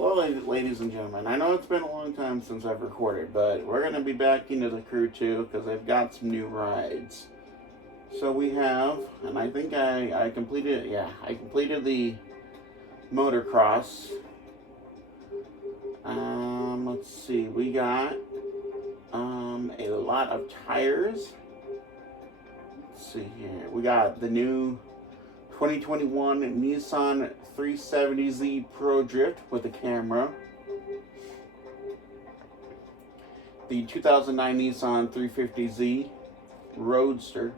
Hello, ladies and gentlemen. I know it's been a long time since I've recorded, but we're going to be back into the crew too because I've got some new rides. So we have, and I think I completed it. Yeah, I completed the motocross. Let's see. We got a lot of tires. Let's see here. We got the new 2021 Nissan 370Z Pro Drift with a camera. The 2009 Nissan 350Z Roadster,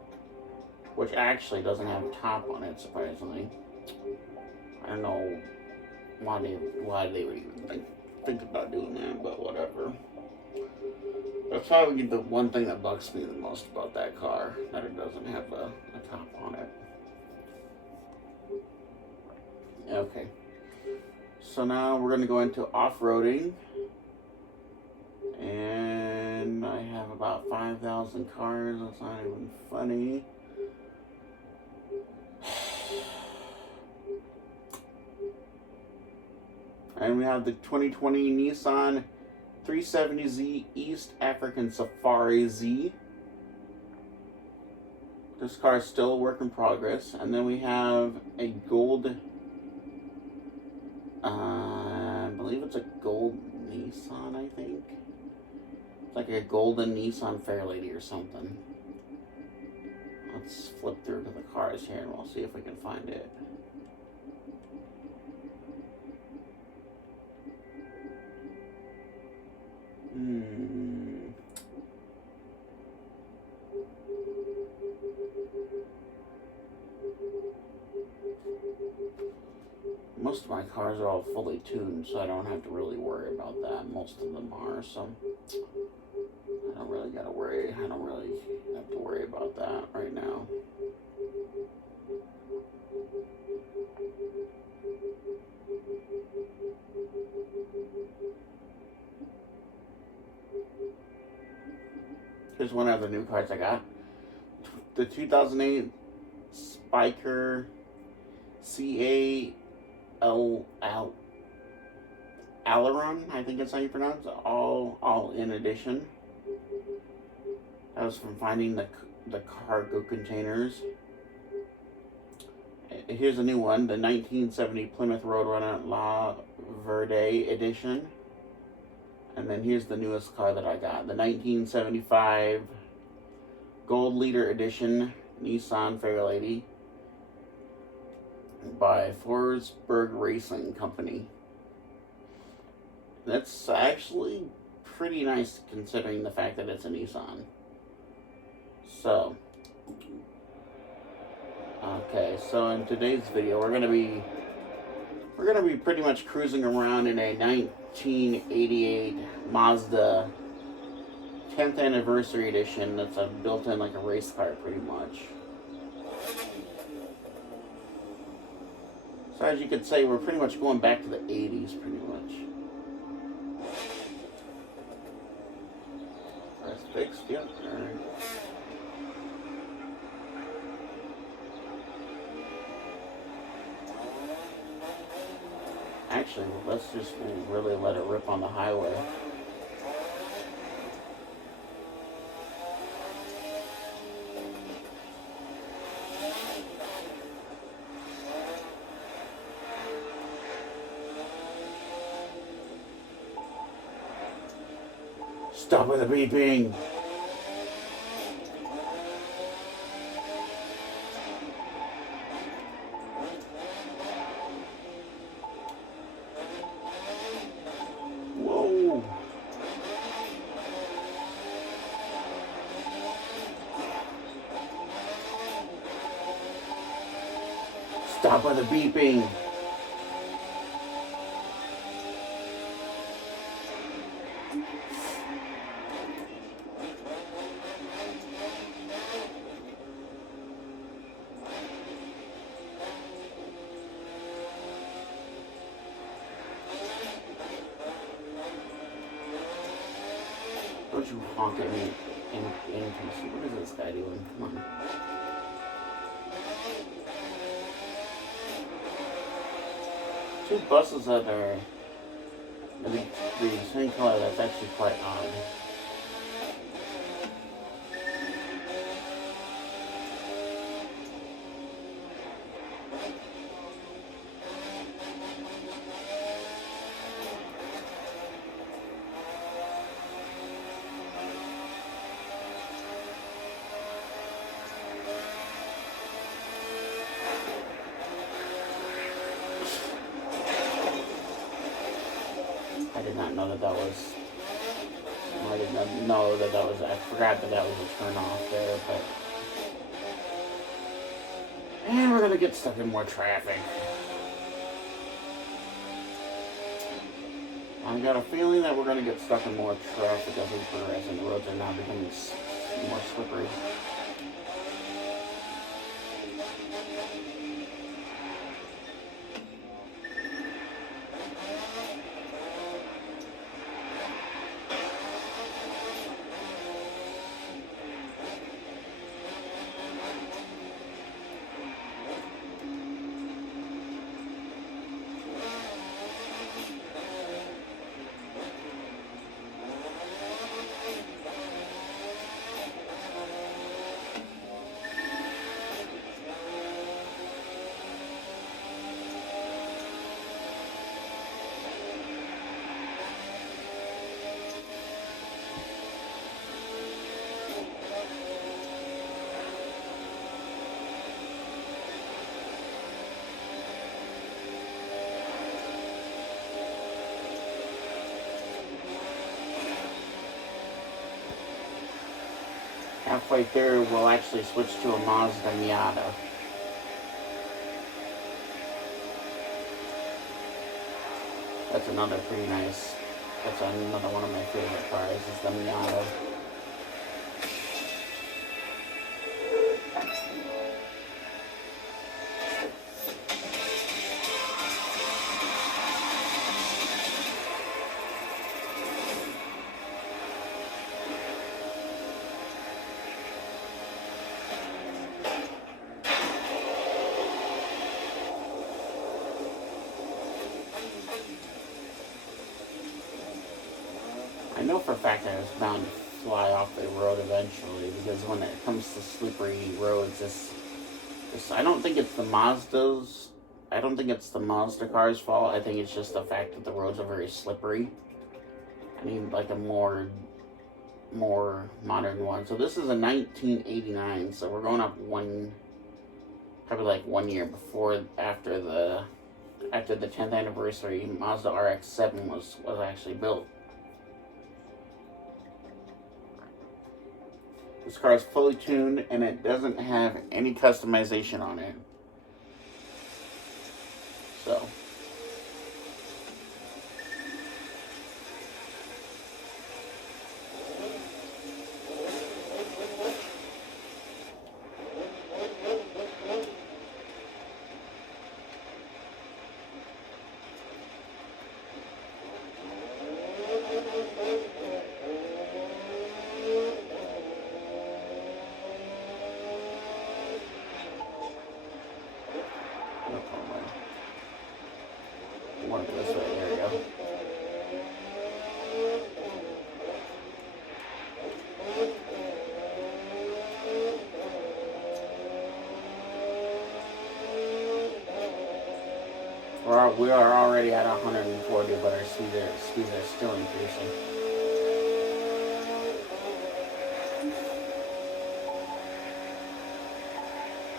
which actually doesn't have a top on it, surprisingly. I don't know why they would even think about doing that, but whatever. That's probably the one thing that bugs me the most about that car, that it doesn't have a top on it. Okay, so now we're going to go into off-roading, and I have about 5,000 cars. That's not even funny. And we have the 2020 Nissan 370Z East African Safari Z. This car is still a work in progress. And then we have a gold, I believe it's a gold Nissan, I think. It's like a golden Nissan Fairlady or something. Let's flip through to the cars here and we'll see if we can find it. Most of my cars are all fully tuned, so I don't have to really worry about that. Most of them are, so I don't really have to worry about that right now. Here's one of the new cars I got. The 2008 Spiker Aileron, I think that's how you pronounce it. All in edition. That was from finding the cargo containers. Here's a new one, the 1970 Plymouth Roadrunner La Verde edition. And then here's the newest car that I got, the 1975 Gold Leader edition Nissan Fairlady by Forsberg Racing Company. That's actually pretty nice considering the fact that it's a Nissan. So, okay, so in today's video we're gonna be pretty much cruising around in a 1988 Mazda 10th anniversary edition that's built in like a race car pretty much. So as you could say, we're pretty much going back to the 80s pretty much. That's fixed, yep, alright. Actually, let's just really let it rip on the highway. Stop with the beeping! Whoa! Stop with the beeping! Don't you honk at me in What is this guy doing? Come on. Two buses that are The same color, that's actually quite odd. I did not know that that was. I did not know that that was. I forgot that that was a turn off there, but. And we're gonna get stuck in more traffic. I got a feeling that we're gonna get stuck in more traffic as we progress, and the roads are now becoming more slippery. Halfway through, we'll actually switch to a Mazda Miata. That's another pretty nice. That's another one of my favorite cars. Is the Miata. I know for a fact that it's bound to fly off the road eventually, because when it comes to slippery roads, I don't think it's the Mazdas. I don't think it's the Mazda car's fault. I think it's just the fact that the roads are very slippery. I need like a more modern one. So this is a 1989. So we're going up probably like 1 year after the 10th anniversary. Mazda RX-7 was actually built. This car is fully tuned and it doesn't have any customization on it. So. One this way, there we go. We are already at 140, but our speeds are still increasing.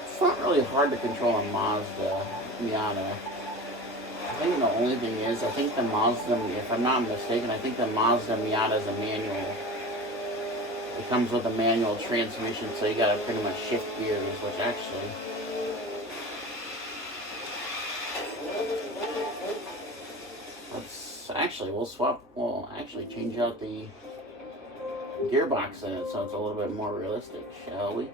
It's not really hard to control a Mazda Miata. I think the only thing is, I think the Mazda, if I'm not mistaken, I think the Mazda Miata is a manual. It comes with a manual transmission, so you gotta pretty much shift gears, which actually... we'll actually change out the gearbox in it so it's a little bit more realistic, shall we?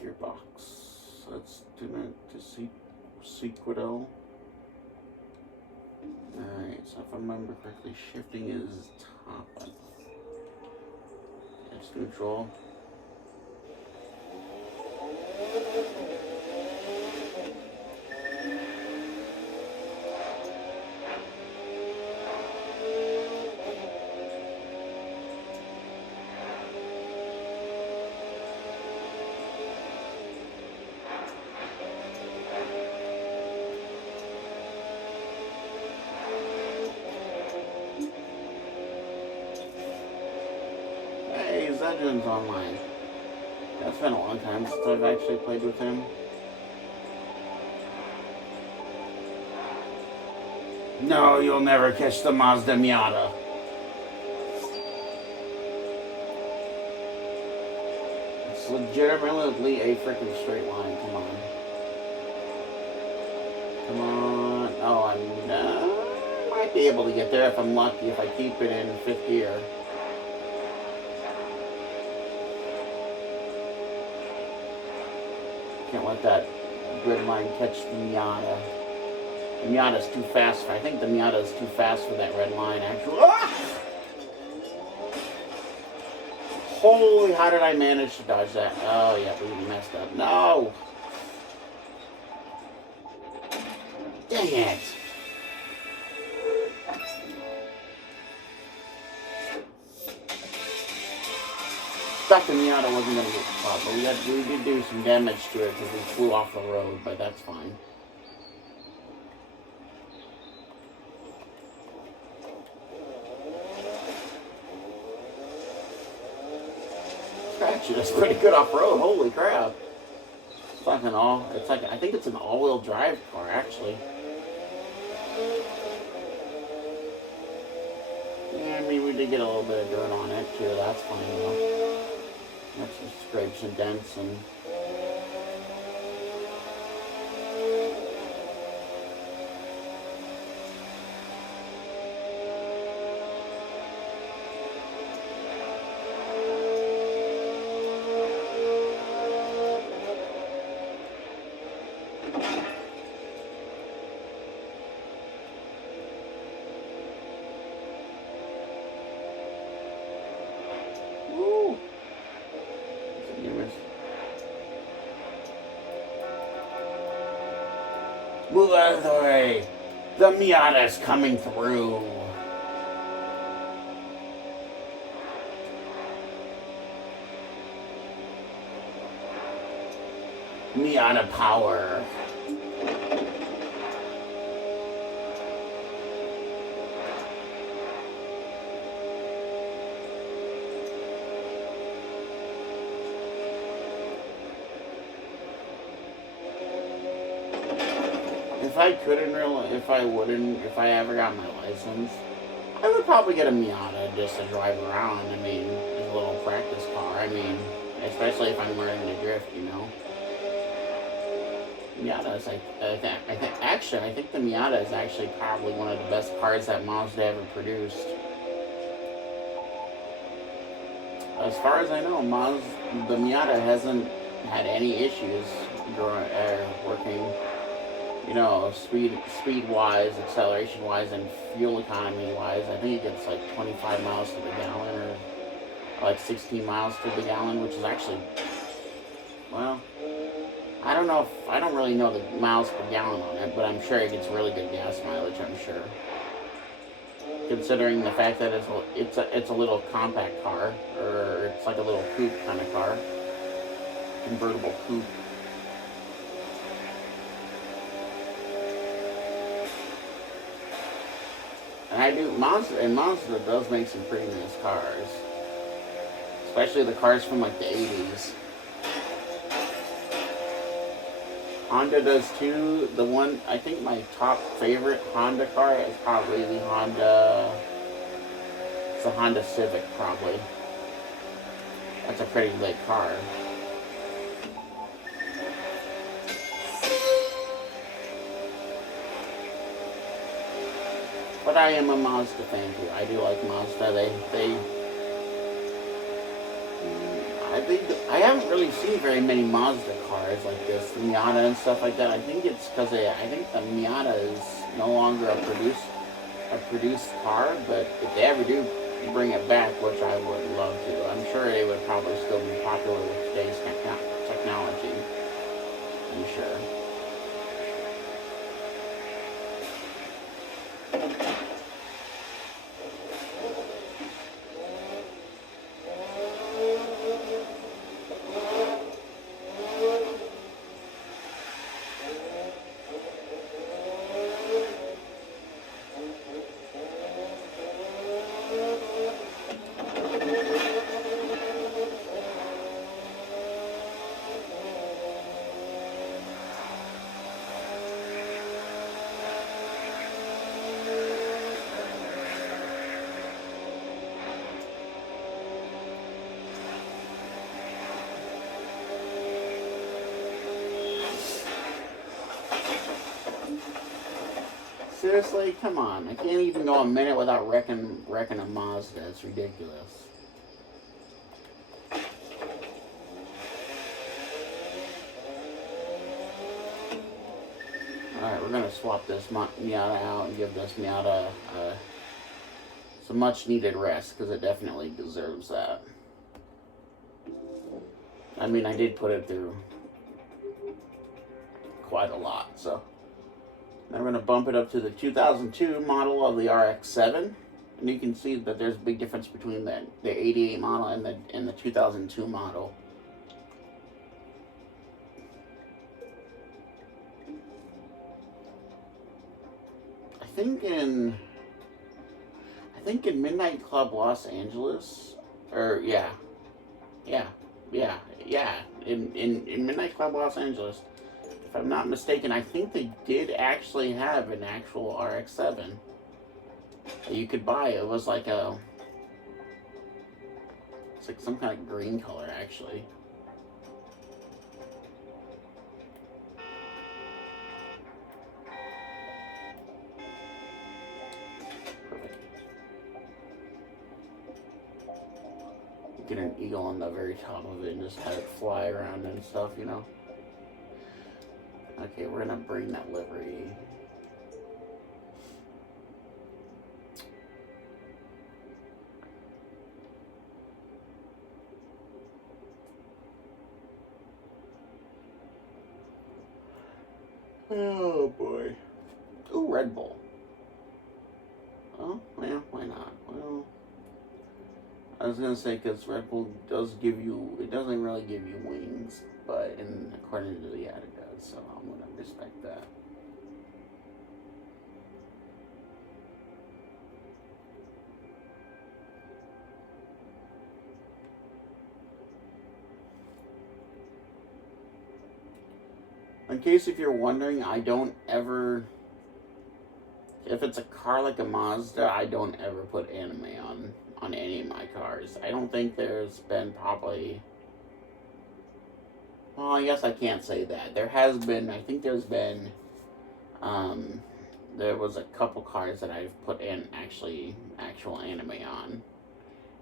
Gearbox. Let's do it to Sequito. Alright, so if I remember correctly, shifting is top. It's neutral. Legends online. That's been a long time since I've actually played with him. No, you'll never catch the Mazda Miata. It's legitimately a freaking straight line. Come on. Come on. Oh, I might be able to get there if I'm lucky, if I keep it in fifth gear. Can't let that grid line catch the Miata. The Miata's too fast. I think the Miata is too fast for that red line, actually. Ah! Holy, how did I manage to dodge that? Oh, yeah, we messed up. No! Dang it! Thought the Miata wasn't going to get caught, but we did do some damage to it because we flew off the road, but that's fine. Actually, that's pretty good off-road. Holy crap. It's like I think it's an all-wheel drive car, actually. Yeah, I mean, we did get a little bit of dirt on it, too. That's fine, though. That's some scrapes and dents and... Move out of the way. The Miata's coming through. Miata power. If I ever got my license, I would probably get a Miata just to drive around. I mean, as a little practice car. I mean, especially if I'm learning to drift, you know. Miata is like, I think the Miata is actually probably one of the best cars that Mazda ever produced. As far as I know, the Miata hasn't had any issues working. You know, speed-wise, acceleration-wise, and fuel economy-wise. I think it gets like 25 miles to the gallon, or like 16 miles to the gallon, which is actually, well, I don't really know the miles per gallon on it, but I'm sure it gets really good gas mileage, I'm sure. Considering the fact that it's a little compact car, or it's like a little coupe kind of car. Convertible coupe. And Mazda does make some pretty nice cars. Especially the cars from like the 80s. Honda does too. The one, I think my top favorite Honda car is probably the Honda Civic, probably. That's a pretty lit car. But I am a Mazda fan too. I do like Mazda. I haven't really seen very many Mazda cars like this, the Miata and stuff like that. I think it's because I think the Miata is no longer a produced car. But if they ever do bring it back, which I would love to, I'm sure they would probably still be popular with today's technology. I'm sure. seriously? Come on. I can't even go a minute without wrecking a Mazda. It's ridiculous. Alright, we're going to swap this Miata out and give this Miata some much needed rest, because it definitely deserves that. I mean, I did put it through quite a lot, so. Now we're going to bump it up to the 2002 model of the RX-7. And you can see that there's a big difference between the 88 model and the 2002 model. I think in Midnight Club Los Angeles, or in Midnight Club Los Angeles, if I'm not mistaken, I think they did actually have an actual RX-7 that you could buy. It was like it's like some kind of green color, actually. Perfect. Get an eagle on the very top of it and just have it fly around and stuff, you know. Okay, we're gonna bring that livery. Oh boy. Ooh, Red Bull. Oh, yeah, why not? Well, I was gonna say, because Red Bull does give you, it doesn't really give you wings, but according to the ad it does, so I'm gonna respect that. In case if you're wondering, I don't ever, if it's a car like a Mazda, I don't ever put anime on any of my cars. I don't think there's been probably, well, I guess I can't say that. There has been, I think there's been, there was a couple cars that I've put in actual anime on.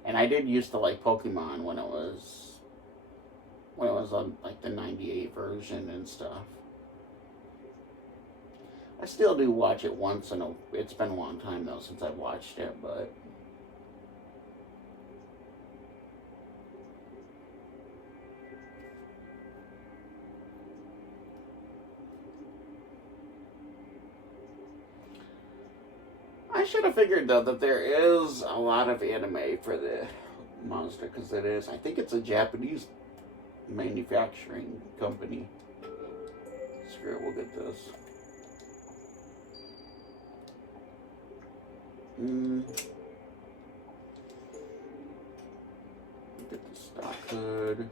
And I did used to like Pokemon when it was on like the 98 version and stuff. I still do watch it once in a, it's been a long time though since I've watched it, but I should have figured though that there is a lot of anime for the Mazda, because it is, I think it's a Japanese manufacturing company. Screw it, we'll get this. Get the stock hood.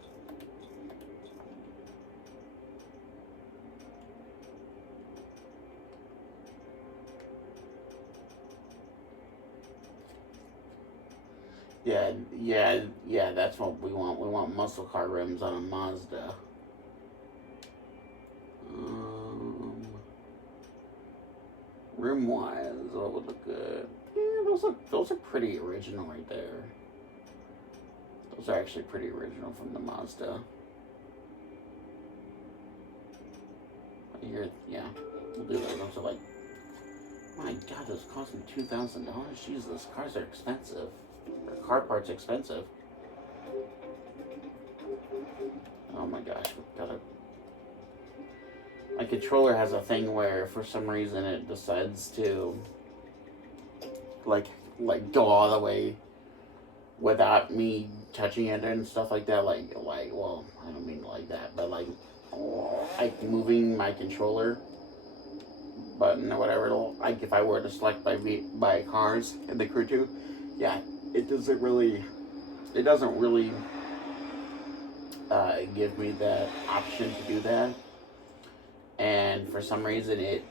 Yeah, that's what we want. We want muscle car rims on a Mazda. Rim-wise, what would look good? Yeah, those are pretty original right there. Those are actually pretty original from the Mazda. Here, yeah, we'll do that. Those are like, my God, those cost me $2,000. Jesus, cars are expensive. Or car parts expensive. Oh my gosh, we've got to. My controller has a thing where, for some reason, it decides to like go all the way without me touching it and stuff like that. Like well, I don't mean like that, but like moving my controller button or whatever. Like if I were to select by cars in the Crew 2, yeah, it doesn't really give me that option to do that. And for some reason it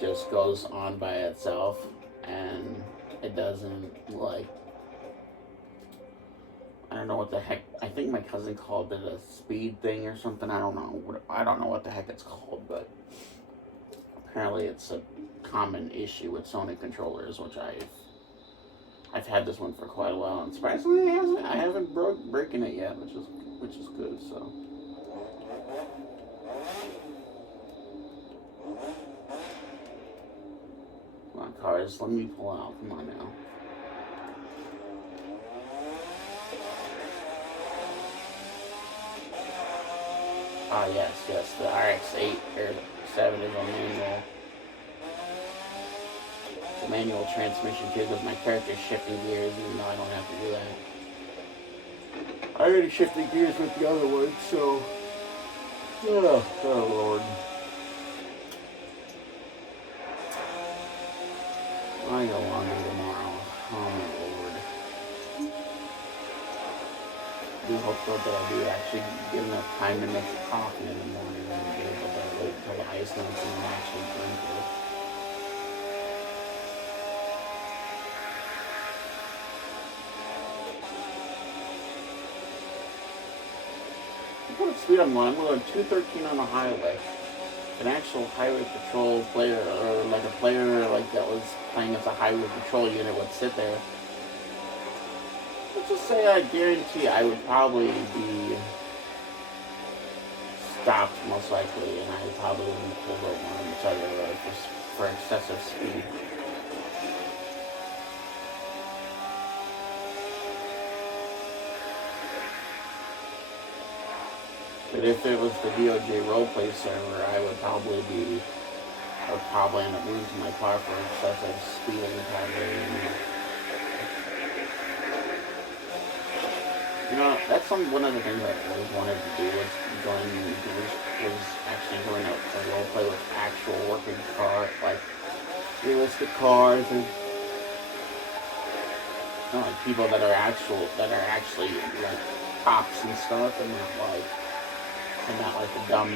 just goes on by itself, and it doesn't, like, I don't know what the heck, I think my cousin called it a speed thing or something. I don't know what the heck it's called, but apparently it's a common issue with Sony controllers, which I've had this one for quite a while, and surprisingly I haven't breaking it yet, which is good. So. Come on, cars, let me pull out. Come on now. Ah, yes, the RX-8 or 7 is a manual. The manual transmission too, because my character's shifting gears, even though I don't have to do that. I already shifted gears with the other one, so. Oh Lord. I go longer tomorrow. Oh my Lord. I do hope though that I do actually get enough time to make the coffee in the morning and be able to wait until the ice melts and actually drink it. What speed I'm going? I'm going 213 on the highway. An actual highway patrol player, or like a player like that was playing as a highway patrol unit would sit there. Let's just say I guarantee I would probably be stopped most likely, and I probably wouldn't pull over on the side of the road for excessive speed. But if it was the DOJ roleplay server, I would probably end up losing my car for excessive speeding probably. You know, that's one of the things I always wanted to do was actually going out to roleplay with actual working car, like realistic cars and like people that are actually like cops and stuff, and not like the dumb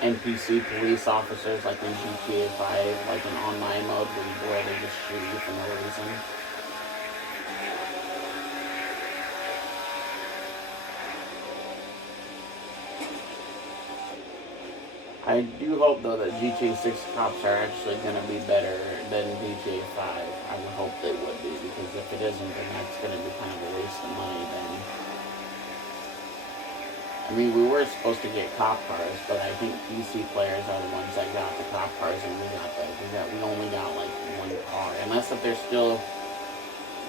NPC police officers like in GTA 5, like in online mode where they just shoot you for no reason. I do hope though that GTA 6 cops are actually going to be better than GTA 5. I would hope they would be, because if it isn't, then that's going to be kind of a waste of money then. I mean, we were supposed to get cop cars, but I think PC players are the ones that got the cop cars, and we only got like one car, unless if they're still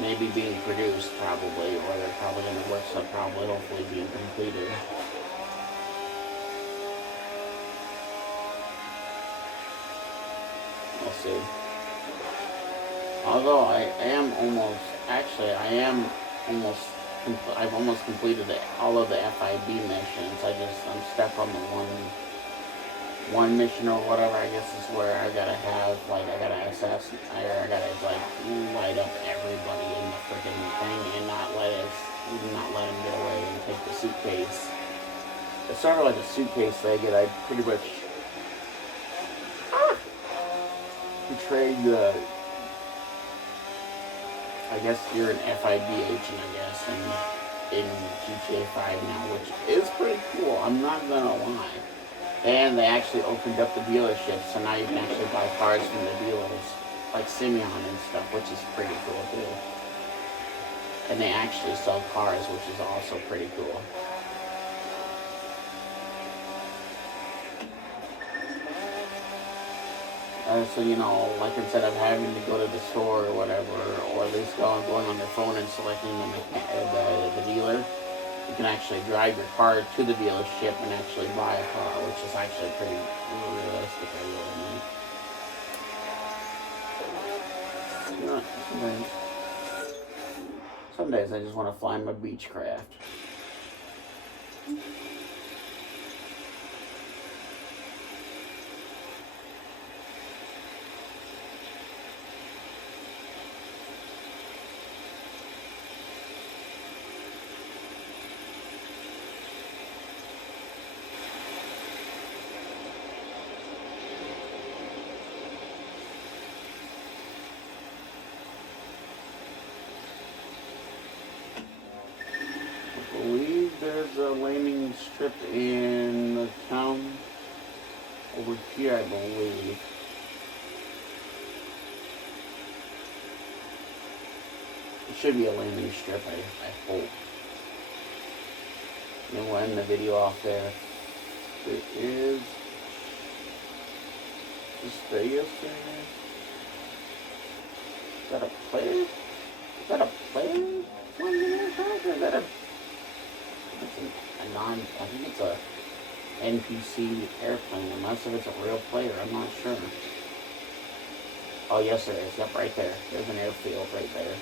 maybe being produced, probably, or they're probably in the works of hopefully being completed. We'll see. Although I've almost completed all of the FIB missions. I'm stuck on the one mission or whatever. I guess is where I gotta light up everybody in the freaking thing and not let them get away and take the suitcase. It's sort of like a suitcase thing, and I pretty much betrayed the. I guess you're an FIB agent, I guess, in GTA 5 now, which is pretty cool. I'm not gonna lie. And they actually opened up the dealership, so now you can actually buy cars from the dealers, like Simeon and stuff, which is pretty cool too. And they actually sell cars, which is also pretty cool. So, like instead of having to go to the store or whatever, or at least going on your phone and selecting the dealer, you can actually drive your car to the dealership and actually buy a car, which is actually pretty realistic, I really think. Some days I just want to fly my Beechcraft. There's a landing here, I believe. It should be a landing strip, I hope. And then we'll end the video off there. It is this video stream. Is that a player? Is that a player? Or is that a non? I think it's a NPC airplane. Unless if it's a real player, I'm not sure. Oh yes, there is. Yep, right there. There's an airfield right there.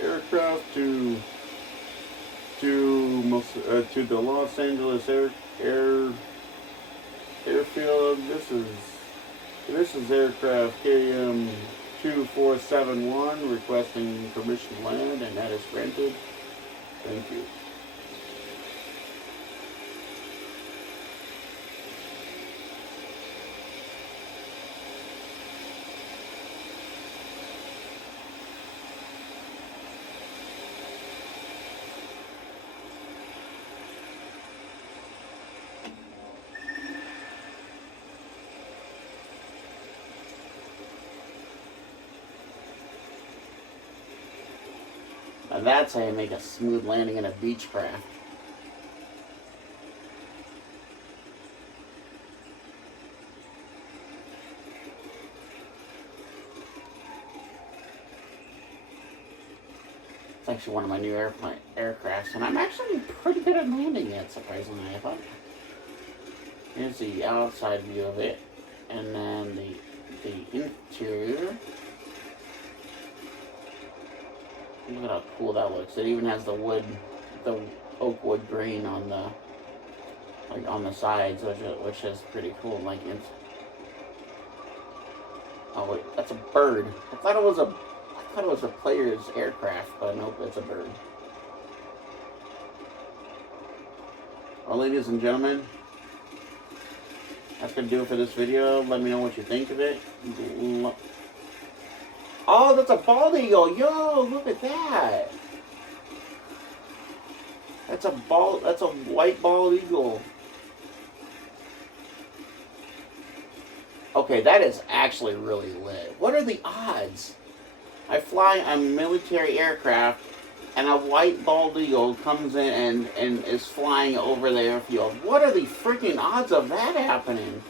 Aircraft to the Los Angeles airfield. This is aircraft KM 2471 requesting permission to land, and that is granted. Thank you. Now that's how you make a smooth landing in a Beechcraft. It's actually one of my new aircrafts, and I'm actually pretty good at landing it, surprisingly. I thought. Here's the outside view of it, and then the interior. Look at how cool that looks. It even has the oak wood grain on the sides, which is pretty cool. Like it's. Oh wait, that's a bird. I thought it was a player's aircraft, but nope, it's a bird. Well, ladies and gentlemen, that's gonna do it for this video. Let me know what you think of it. Oh, that's a bald eagle. Yo, look at that. That's a white bald eagle. Okay, that is actually really lit. What are the odds? I fly a military aircraft and a white bald eagle comes in and is flying over the airfield. What are the freaking odds of that happening?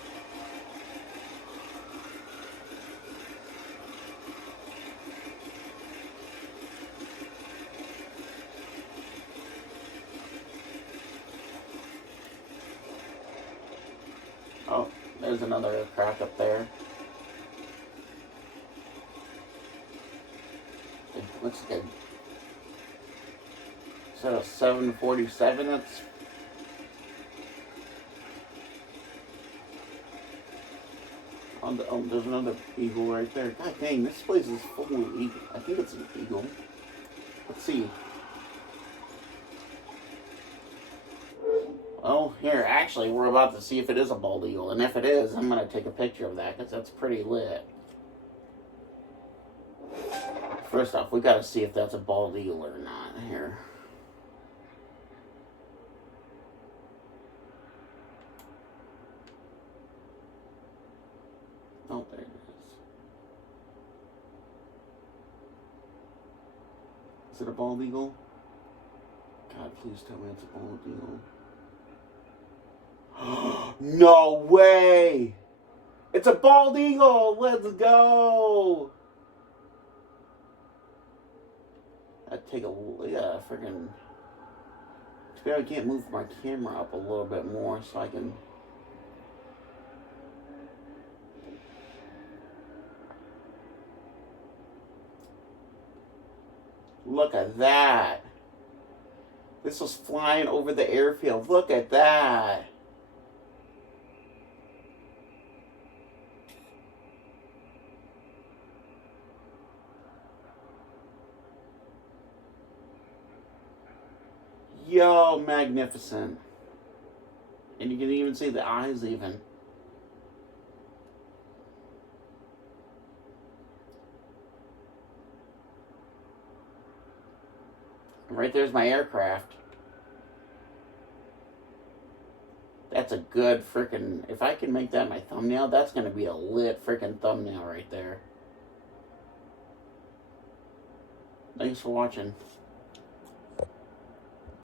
Oh, there's another aircraft up there. It looks good. Is that a 747? That's... Oh, there's another eagle right there. God dang, this place is full of eagle. I think it's an eagle. Let's see. Oh, here, actually, we're about to see if it is a bald eagle. And if it is, I'm going to take a picture of that because that's pretty lit. First off, we got to see if that's a bald eagle or not. Here. Oh, there it is. Is it a bald eagle? God, please tell me it's a bald eagle. No way! It's a bald eagle! Let's go! I'd take a freaking. Too bad I can't move my camera up a little bit more so I can. Look at that! This was flying over the airfield. Look at that! Yo, magnificent. And you can even see the eyes even. right there's my aircraft. That's a good freaking... If I can make that my thumbnail, that's going to be a lit freaking thumbnail right there. Thanks for watching.